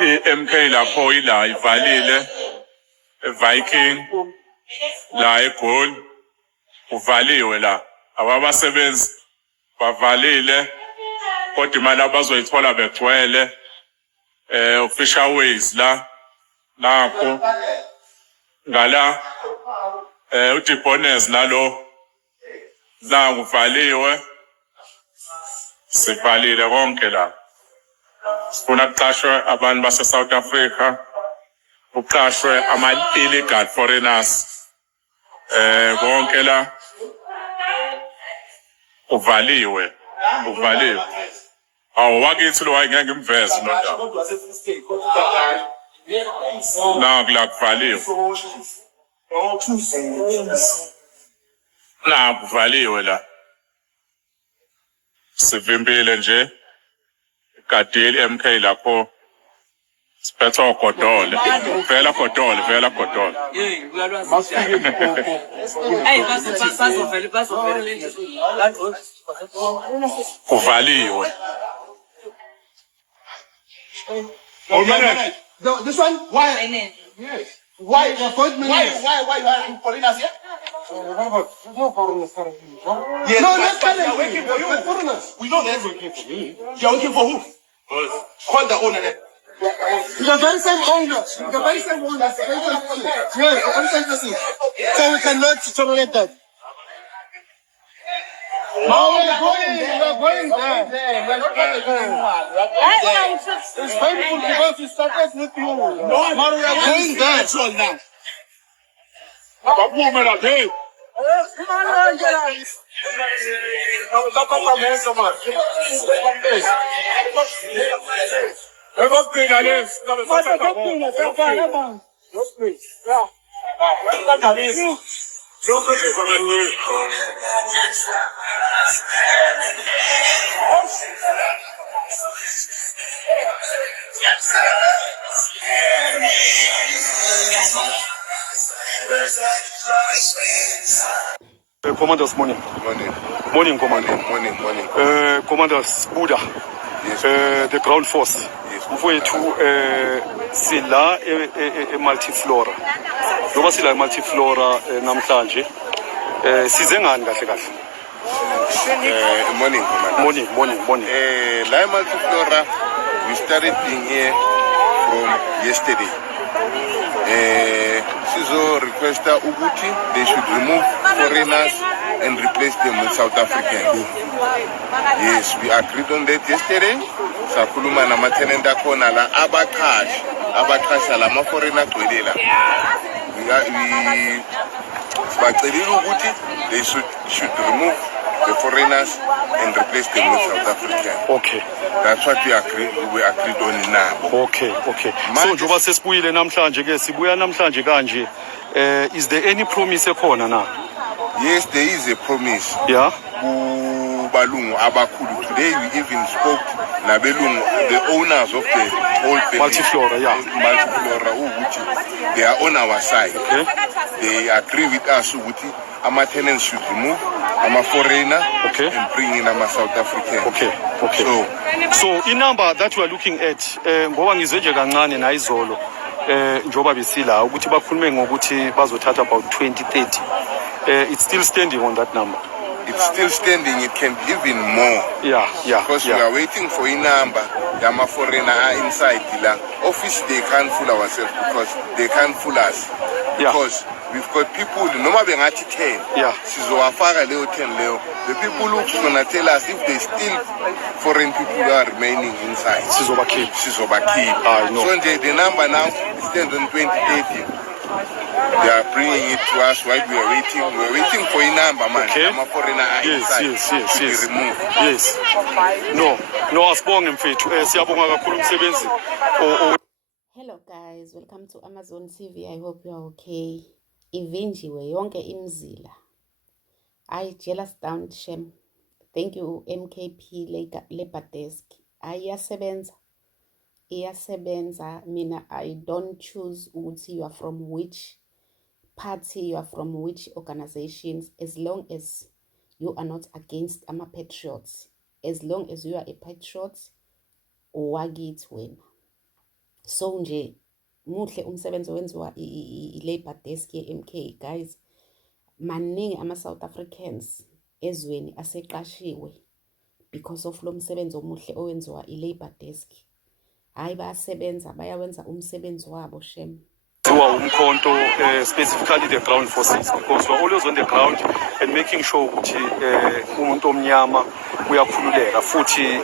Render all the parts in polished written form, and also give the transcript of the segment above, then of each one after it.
i-MK lapho ila ivalile, Viking la eGoli uvaliwe la, abasebenzi bavalile kodwa imali abazoyithola begcwele. Official ways la nakho ngala uDibonez nalo la kuvaliwe, sivalile konke la. Sifuna kuqashwe abantu base South Africa, kuqashwe ama-illegal foreigners, konke la uvaliwe. Awu wakithi lo ngeke ngimveze lo ndaba. Na kuvaliwe. Na kuvaliwe la. Sivimbile nje. Kadeli MK lapho. Siphethe ugodole. Vela godole. Hey, bazovela. Kuvaliwe. This one? Why? Yes. Why appointment? Why you are foreigners here? Yes, no, that's fine. They're working for you. Foreigners. We know they're working for me. You're working for who? Call the owner then. The very same owner. Yes, the very same person. So we cannot tolerate that. No, we're going there. We're not going there. It's painful because we started with you. No, we are going there. Now. What woman are they? Commanders, morning. Morning, Commander. Morning. Commanders, Buddha. Yes. The ground force. Yes. Mfowethu sila multiflora. Ngoba sila multiflora namhlanje. Size ngani kahle. Morning, Commander. Morning. La multiflora, we started being here from yesterday. Sizo requesta Uguti, they should remove foreigners and replace them with South Africans. Yes, we agreed on that yesterday. Sakuluma na matenenda kona la abakash la ma foreigner kwelela. They should remove the foreigners and replace them with South Africans. Okay. That's what we agreed on now. Okay. So njoba sesibuyile namhlanje ke sibuya namhlanje kanje. Is there any promise ekhona na? Yes, there is a promise. Yeah. Balungu abakhulu. Today we even spoke nabelungu, the owners of the whole Multiflora, yeah. Multiflora, Uguti. They are on our side. Okay. They agree with us Uguti. Our tenants should remove a foreigner, okay, and bring in a South African. Okay. So in number that we are looking at, ngoba ngizweje kancane na izolo njoba besila ukuthi bakhulume ngokuthi bazothatha about 2030. It's still standing on that number. It's still standing. It can be even more. Yeah. Because we are waiting for a number. Yama foreigner are inside the office. They can't fool ourselves because they can't fool us. Yeah. Because we've got people. No matter what 10. Yeah. The people who's gonna tell us if they still foreign people are remaining inside. Sizoba keep. I know. So the number now stands on 2030. They are bringing it to us while we are waiting. We're waiting for a number, man. Okay. I'm a foreigner inside. Yes. Removed. Yes. No, asibonge mfethu. Siyabonga kakhulu umsebenzi. Hello guys, welcome to Amazon TV. I hope you are okay. Ivinjiwe yonke imzila. I jealous down shame. Thank you MKP Labor Desk. Iyasebenza. Mina I don't choose ukuthi you are from which party, you are from which organizations, as long as you are not against patriots. As long as you are a patriot, wakithi wena. So nje muhle umsebenzi owenziwa i-labor desk ye-MK guys. Maningi ama-South Africans ezweni aseqashiwe because of lo msebenzi omuhle owenziwa i-labor desk. Hayi bayasebenza, bayawenza umsebenzi wabo shem. Umkhonto, specifically the ground forces, because we're always on the ground and making sure ukuthi umuntu omnyama uyakhululeka futhi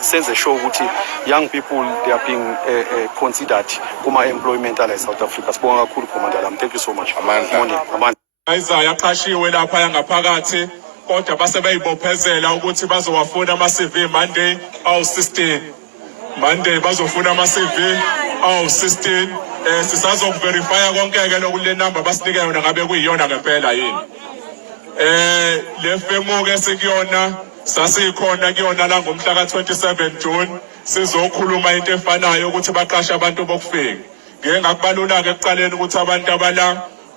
senze sure ukuthi young people they are being considered kuma employment ala South Africa. Sibonga kakhulu Commander Lam. Thank you so much. Amandla. Isaiah aqashiwe lapha yangaphakathi kodwa base beyibophezela ukuthi bazowafuna ama-CV Monday awu-16. Monday bazofuna ama-CV awu-16. Sisazokuverifya konke-ke lokule number basinike yona ngabe kuyiyona ngempela yini. Le femu-ke sikuyona sasikhona kuyona la ngomhla ka-27 June sizokhuluma into efanayo ukuthi baqashe abantu bokufika. Ngeke ngakubalula-ke ekuqaleni ukuthi abantu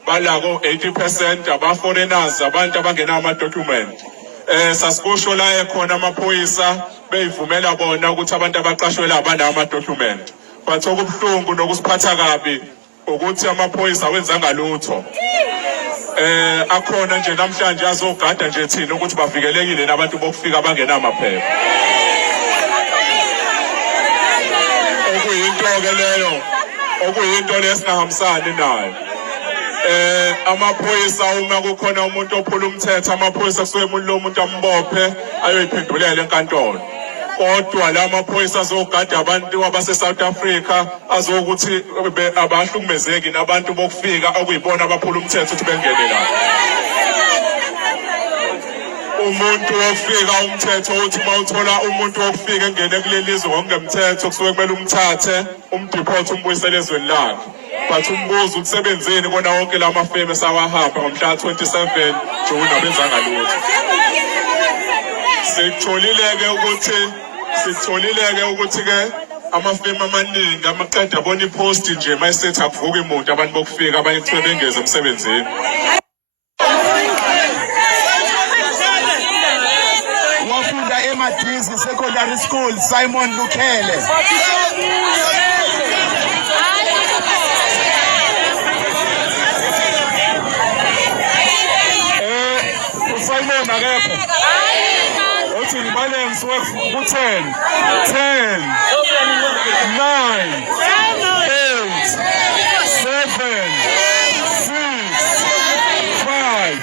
balako 80% aba-foreigners, abantu abangenawo ama-document. Sasikusho la ekhona amaphoyisa beyivumela bona ukuthi abantu abaqashwe la banawo ama-document. But okubuhlungu nokusiphatha kabi ukuthi amaphoyisa wenzanga lutho. Akhona nje namhlanje azogada nje thina ukuthi bavikelekile nabantu bokufika abangenawo amaphepha. Okuyinto-ke leyo, okuyinto lesingahambisani nayo. Amaphoyisa uma kukhona umuntu ophula umthetho, amaphoyisa kusuke lo muntu ambophe ayoyiphendulela enkantolo. Kodwa la maphoyisa azogada abantu abase-South Africa azokuthi abahlukumezeki nabantu bokufika okuyibona abaphula umthetho ukuthi bengene la. Umuntu wokufika umthetho uthi mawuthola umuntu wokufika engene kuleli zwe ngokungemthetho kusuke kumele umthathe umdeport umbuyisele ezweni lakhe. But umbuzo ukusebenzeni kona wonke la mafeme sawahamba ngomhla 27 June abenzanga lutho. Sitholileke ukuthi-ke amafemu amaningi amaqeda abona ipost nje mayisethi akuvuka imuntu abantu bokufika abanye kuthiwe bengeze emsebenzini. Wafunda eMadizi Secondary School, Simon Lukhele. Simon akepho. Uthi ngibale ngisuke ku-10, 10, 9, 8, 7, 6, 5,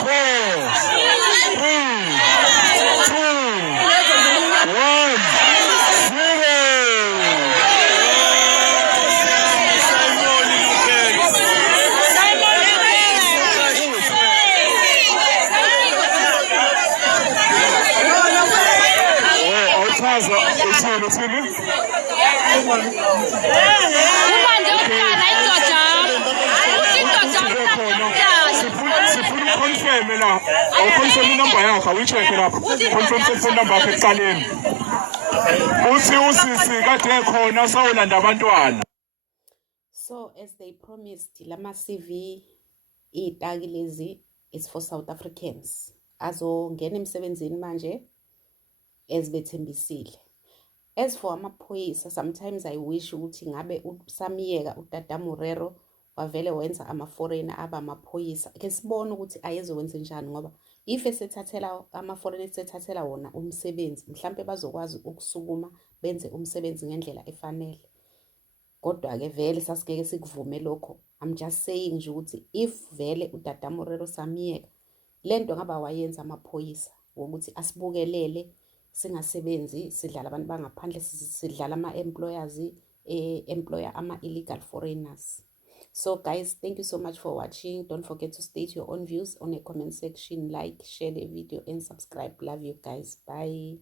4, 3, 2, 1, 0. Sifuna uconfirm la. Awuconfirm inamba yakho, awicheck lapha. Confirm telephone number yakho ekuqaleni. Uthi usisi kade ekhona sawulanda abantwana. So as they promised, lama CV itagi lezi is for South Africans. Azongena emsebenzini manje ezibethembisile. As for amaphoyisa, sometimes I wish ukuthi ngabe usamiyeka uTata Morero wavele wenza ama-foreigner aba amaphoyisa. Ke sibone ukuthi ayezokwenza njani ngoba if esethathela ama-foreigner esethathela wona umsebenzi, mhlambe bazokwazi ukusukuma benze umsebenzi ngendlela efanele. Kodwa ke vele sasingeke sikuvume lokho. I'm just saying nje ukuthi if vele uTata Morero samiyeka, lento ngaba wayenza amaphoyisa ukuthi asibukelele singasebenzi, sidlala abantu bangaphandle, sidlala ama-employers, employer ama-illegal foreigners. So guys, thank you so much for watching. Don't forget to state your own views on the comment section, like, share the video and subscribe. Love you guys. Bye.